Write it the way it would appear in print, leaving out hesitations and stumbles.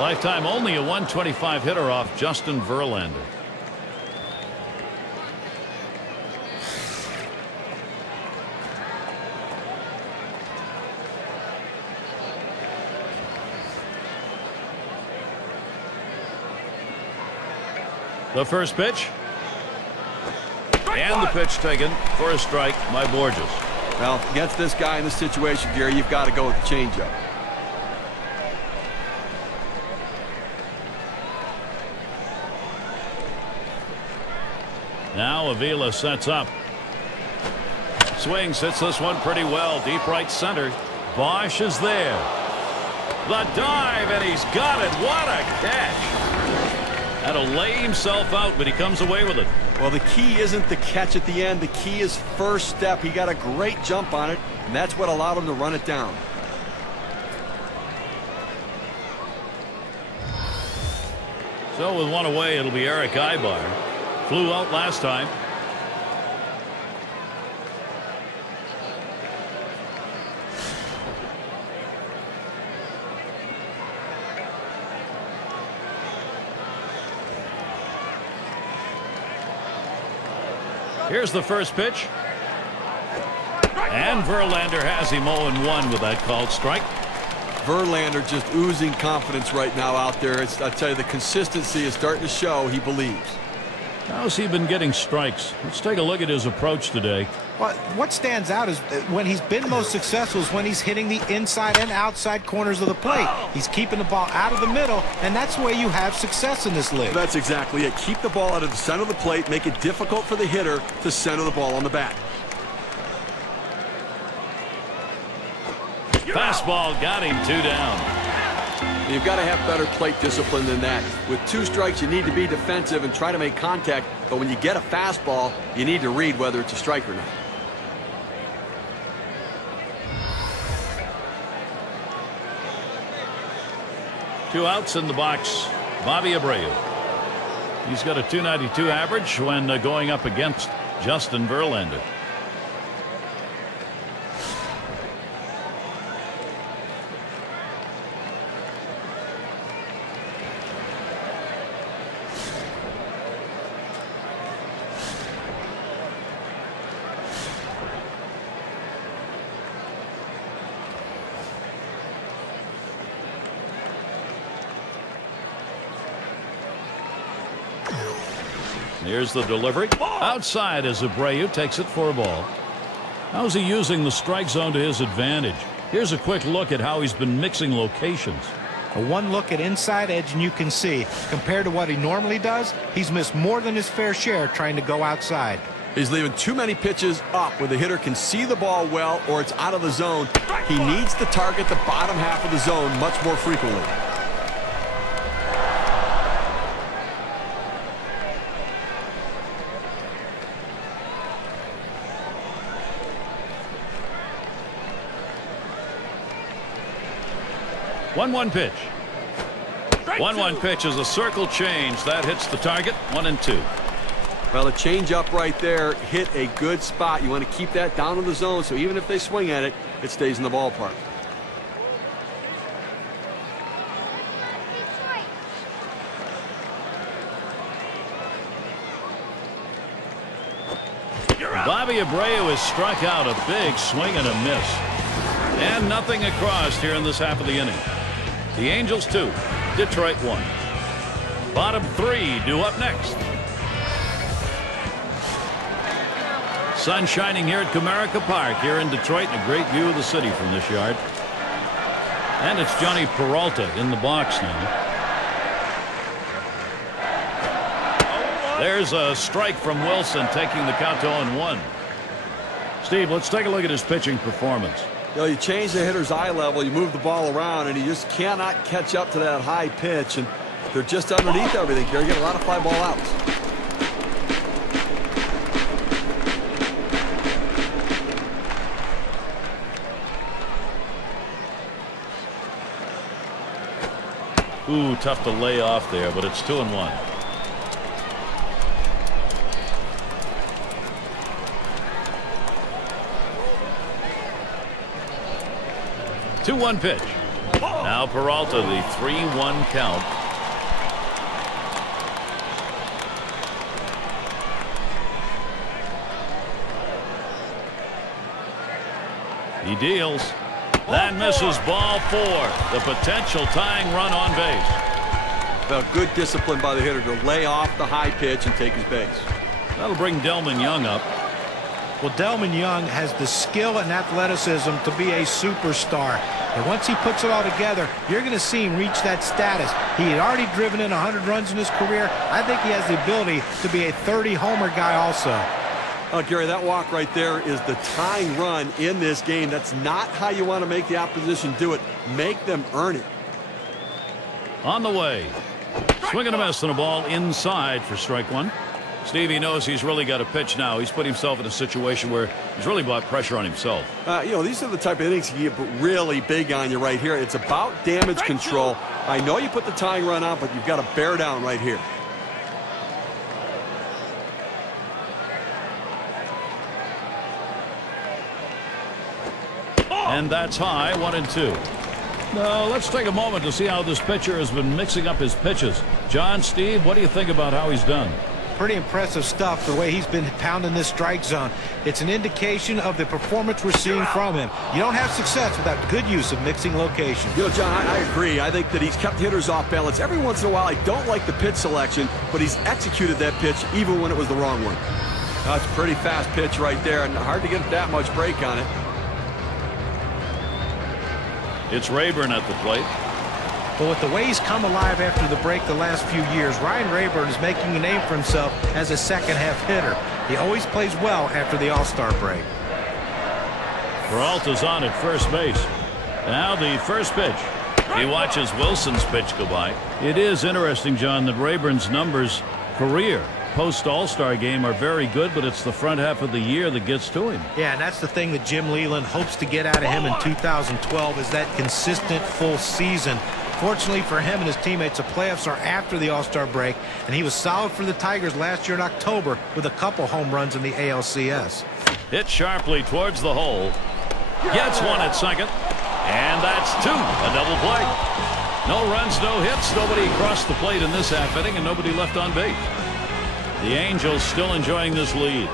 Lifetime only a 125 hitter off Justin Verlander. The first pitch. And the pitch taken for a strike by Borges. Well, against this guy in this situation, Gary, you've got to go with the changeup. Now Avila sets up. Swings, hits this one pretty well. Deep right center. Bosch is there. The dive, and he's got it. What a catch. Had to lay himself out, but he comes away with it. Well, the key isn't the catch at the end. The key is first step. He got a great jump on it, and that's what allowed him to run it down. So with one away, it'll be Eric Ibar. Flew out last time. Here's the first pitch. And Verlander has him 0-1 with that called strike. Verlander just oozing confidence right now out there. I tell you, the consistency is starting to show. He believes. How's he been getting strikes? Let's take a look at his approach today. Well, what stands out is when he's been most successful is when he's hitting the inside and outside corners of the plate. He's keeping the ball out of the middle, and that's where you have success in this league. That's exactly it. Keep the ball out of the center of the plate, make it difficult for the hitter to center the ball on the bat. Fastball got him 2 down. You've got to have better plate discipline than that. With 2 strikes, you need to be defensive and try to make contact. But when you get a fastball, you need to read whether it's a strike or not. Two outs in the box. Bobby Abreu. He's got a .292 average when going up against Justin Verlander. Here's the delivery. Outside as Abreu takes it for a ball. How's he using the strike zone to his advantage? Here's a quick look at how he's been mixing locations. A one look at inside edge, and you can see, compared to what he normally does, he's missed more than his fair share trying to go outside. He's leaving too many pitches up where the hitter can see the ball well or it's out of the zone. He needs to target the bottom half of the zone much more frequently. One pitch. 1-1 pitch is a circle change that hits the target. 1-2. Well, the change up right there hit a good spot. You want to keep that down in the zone so even if they swing at it, it stays in the ballpark. Bobby Abreu has struck out a big swing and a miss. And nothing across here in this half of the inning. The Angels 2, Detroit 1. Bottom 3 due up next. Sun shining here at Comerica Park here in Detroit, and a great view of the city from this yard. And it's Johnny Peralta in the box now. There's a strike from Wilson, taking the count to 0-1. Steve, let's take a look at his pitching performance. You know, you change the hitter's eye level, you move the ball around, and he just cannot catch up to that high pitch, and they're just underneath everything. They're getting a lot of fly ball outs. Ooh, tough to lay off there, but it's 2-1. Two-one pitch. Now Peralta, the 3-1 count. He deals. That misses ball 4. The potential tying run on base. Well, good discipline by the hitter to lay off the high pitch and take his base. That'll bring Delman Young up. Well, Delman Young has the skill and athleticism to be a superstar. And once he puts it all together, you're going to see him reach that status. He had already driven in 100 runs in his career. I think he has the ability to be a 30-homer guy also. Gary, that walk right there is the tying run in this game. That's not how you want to make the opposition do it. Make them earn it. On the way. Swing and a miss and a ball inside for strike 1. Stevie knows he's really got to pitch now. He's put himself in a situation where he's really brought pressure on himself. You know, these are the type of innings you get really big on you right here. It's about damage control. I know you put the tying run on, but you've got to bear down right here. And that's high, 1-2. Now, let's take a moment to see how this pitcher has been mixing up his pitches. John, Steve, what do you think about how he's done? Pretty impressive stuff, the way he's been pounding this strike zone. It's an indication of the performance we're seeing from him. You don't have success without good use of mixing locations. You know, John, I agree. I think that he's kept hitters off balance. Every once in a while, I don't like the pitch selection, but he's executed that pitch even when it was the wrong one. That's a pretty fast pitch right there, and hard to get that much break on it. It's Rayburn at the plate. But with the way he's come alive after the break the last few years, Ryan Rayburn is making a name for himself as a second-half hitter. He always plays well after the All-Star break. Peralta's on at first base. Now the first pitch. He watches Wilson's pitch go by. It is interesting, John, that Rayburn's numbers career post-All-Star game are very good, but it's the front half of the year that gets to him. Yeah, and that's the thing that Jim Leyland hopes to get out of him in 2012 is that consistent full season. Fortunately for him and his teammates, the playoffs are after the All-Star break, and he was solid for the Tigers last year in October with a couple home runs in the ALCS. Hit sharply towards the hole. Gets one at second, and that's 2. A double play. No runs, no hits. Nobody crossed the plate in this half inning, and nobody left on base. The Angels still enjoying this lead.